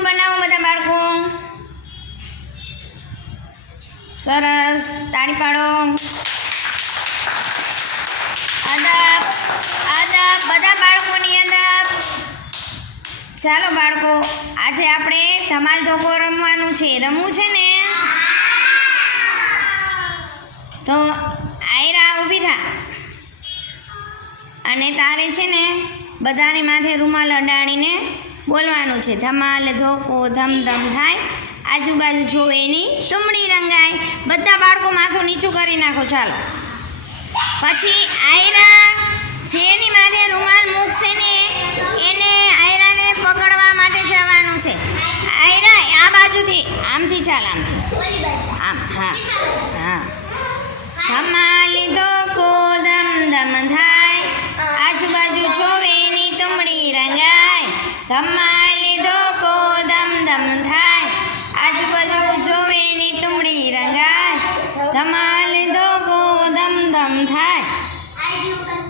Mood બનાવો બધા બાળકો. સરસ, તાળી પાડો. અદબ અદબ બધા બાળકોની અદબ. ચાલો બાળકો, આજે આપણે ધમાલ ધોકો રમવાનું છે. રમવું છે ને? તો આયરા ઊભી થા અને તારે છે ને બધાની માથે રૂમાલ અડાડીને બોલવાનું છે. ધમાલ ધોકો ધમ ધમ થાય, આજુબાજુ જોવે એની તુમડી રંગાય. બધા બાળકો માથું નીચું કરી નાખો. ચાલો, પછી આયરા જેની માથે રૂમાલ મૂકશે ને એને આયરાને પકડવા માટે જવાનું છે. આયરા આ બાજુથી, આમથી ચાલ, આમથી આમ. હા હા. ધમાલ ધોકો ધમ ધમ થાય, આજુબાજુ જોવે એની તુમડી રંગાય. ધમાલ ધોકો ધમ ધમ થાય, આજુબાજુ જોવે એની તુમડી રંગાય. ધમાલ ધોકો ધમ ધમ થાય.